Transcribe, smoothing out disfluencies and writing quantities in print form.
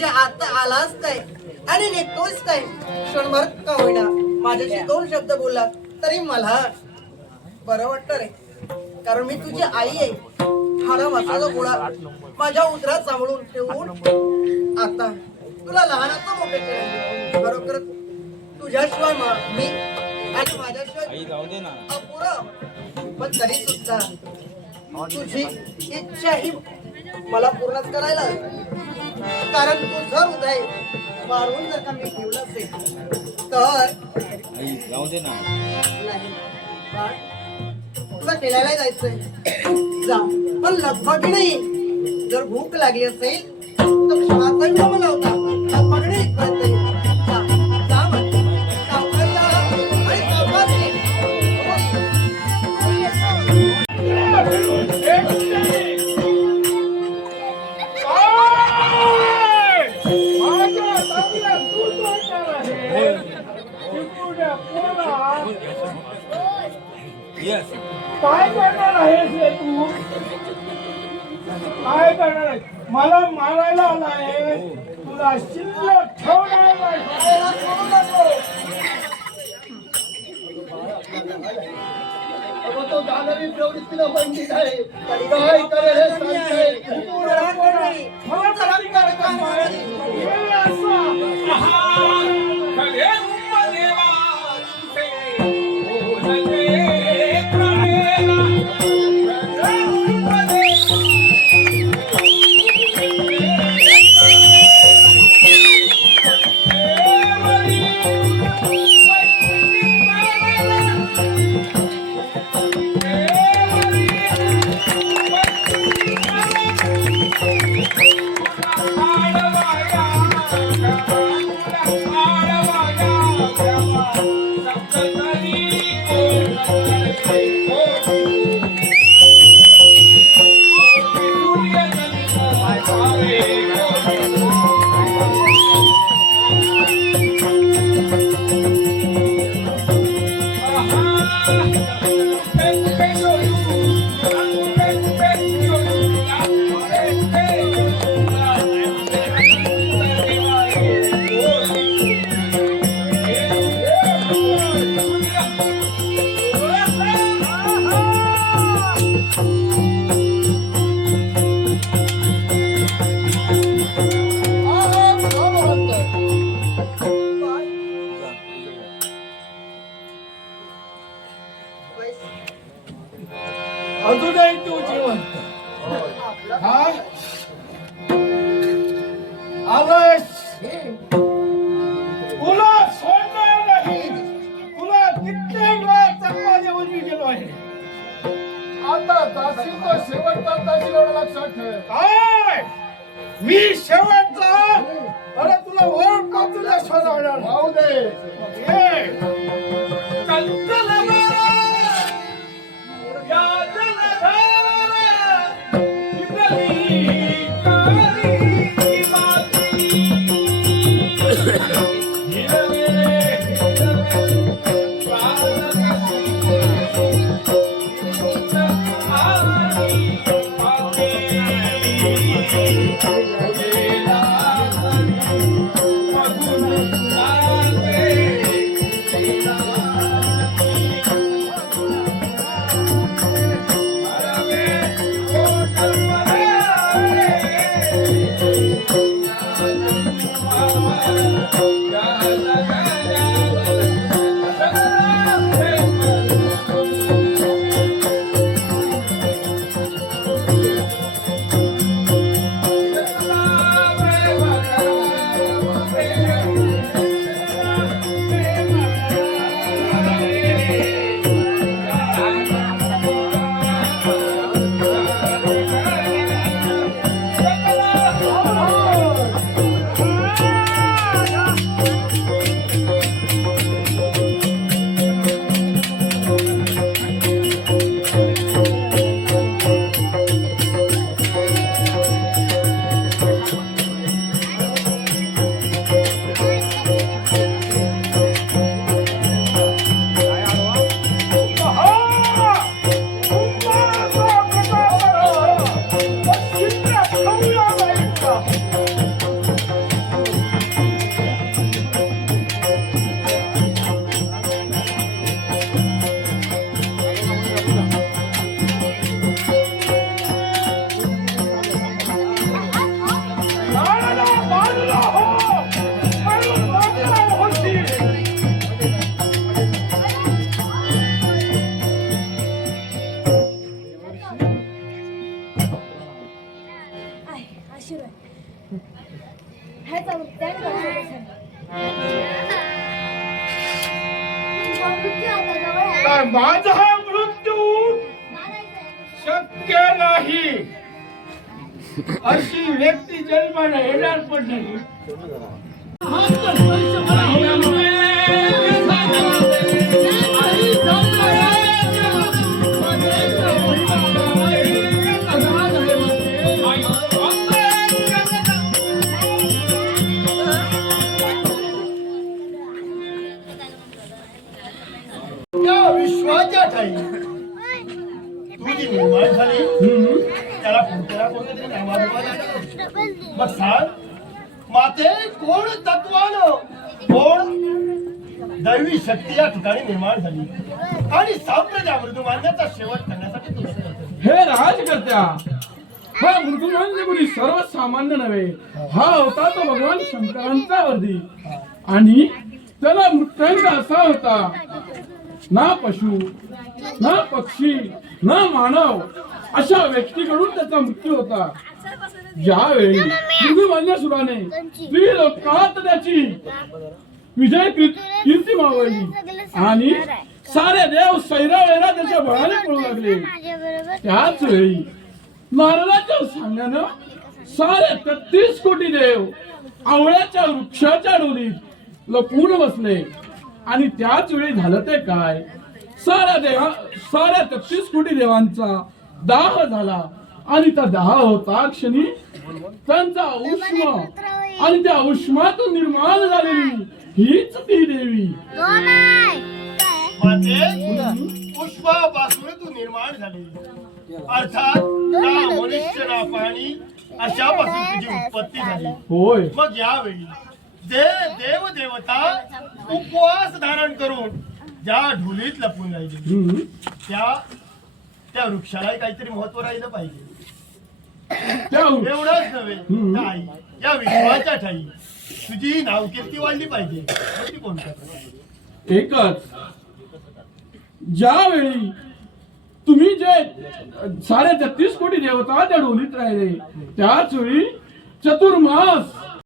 तुझ्या हात आलास काय आणि निघतोस काय क्षणभर का होईना माझ्याशी दोन शब्द बोलला तरी मला बरं वाटतं रे. कारण मी तुझी आई आहे. हाडा वासाचा गोळा माझ्या उदरात सांभाळून ठेवून आता तुला लहानाचं मोठे केलं. खरोखर तुझ्याशिवाय मी आणि माझ्याशिवाय अपुरं. पण तरी सुद्धा तुझी इच्छा ही मला पूर्णच करायला हवी. कारण तुझं हृदय मारून जर का मी ठेवलं असेल तर नाही तुला खेळायला जायचंय जा, पण लगबग नाही. जर भूक लागली असेल तर क्षमाचा मला होता लगबग नाही कळत जा जा सावकाश जा आणि सावकाश ये. काय करणार आहेस रे तू? काय करणार आहे? मला मारायला आलाय. तुला शिल्लक ठेवणार नाही. तो दानवी प्रवृत्तीला बंदित आहे. काय करेल हे सांगते. मला अजूनही तू जिवंत आलायस. तुला सोडणार नाही. तुला कित्येक वेळा चकमा देऊन मी गेलो आहे. आता जाशील तो शेवटचा जाशील एवढं लक्षात ठेव. काय मी शेवटचा? अरे तुला वर कापूला सोडवणार. राहू दे. माझा मृत्यू शक्य नाही अशी व्यक्ती जन्माला येणार पण नाही. त्या विश्वाच्या ठाई तू जी निर्माण झाली त्याला कोणत्या नावाने मग सांग माते कोण तत्वान कोण दैवी शक्ती या ठिकाणी निर्माण झाली आणि साम्राज्य मृदुमान्याचा शेवट करण्यासाठी तू कसं करतोस? हे राजकर्त्या हा मृदुमान्य मुली सर्वसामान्य नव्हे. हा होता तो भगवान शंकरांचा वर्धी आणि त्याला मृत्यूंचा असा होता ना पशु ना पक्षी ना मानव अशा व्यक्तीकडून त्याचा मृत्यू होता. ज्यावेळी मृदुमान्यासुराने त्रिलोकात त्याची विजय कीर्ती मावळली आणि सारे देव सैरावैरा त्याच्या बळाने पळू लागले. त्याच वेळी नारदाच्या सांगण्यानं सारे 33 कोटी देव आवळ्याच्या वृक्षाच्या डोलीत लपून बसले आणि त्याच वेळी झालं ते काय साऱ्या 33 कोटी देवांचा दाह झाला आणि त्या दाह होता क्षणी त्यांचा उष्म आणि त्या उष्मातून निर्माण झालेली हीच ती देवी. माते पुष्पापासून तू निर्माण झाली अर्थात ना मनुष्य ना पाणी अशापासून तुझी उत्पत्ती झाली. होय. मग यावेळी देव देवता उपवास धारण करून ज्या ढोलीत लपून राहिले त्या वृक्षालाही काहीतरी महत्व राहिलं पाहिजे. एवढंच नव्हे त्या आई या विश्वाच्या ठाई तुझी नावकीर्ती वाढली पाहिजे. मग ती कोणत्या प्रकारे? एकच ज्यावेळी तुम्ही जे 33 कोटी देवता त्या डोलीत राहिले त्याच वेळी चतुर्मास